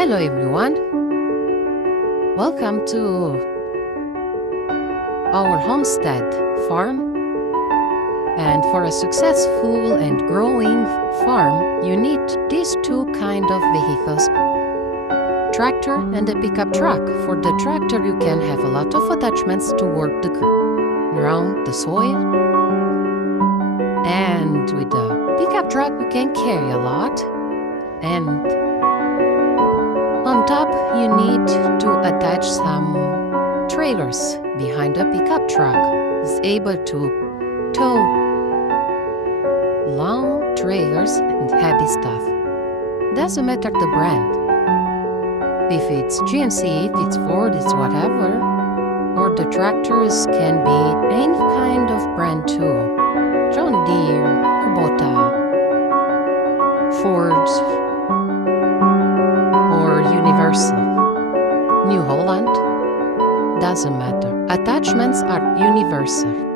Hello everyone, welcome to our homestead farm. And for a successful and growing farm, you need these two kind of vehicles, tractor and a pickup truck. For the tractor you can have a lot of attachments to work the ground, the soil. And with the pickup truck you can carry a lot. And on top, you need to attach some trailers behind the pickup truck. It's able to tow long trailers and heavy stuff. Doesn't matter the brand. If it's GMC, if it's Ford, it's whatever. Or the tractors can be any kind of brand too. John Deere, Kubota, Ford, Universal, New Holland, doesn't matter. Attachments are universal.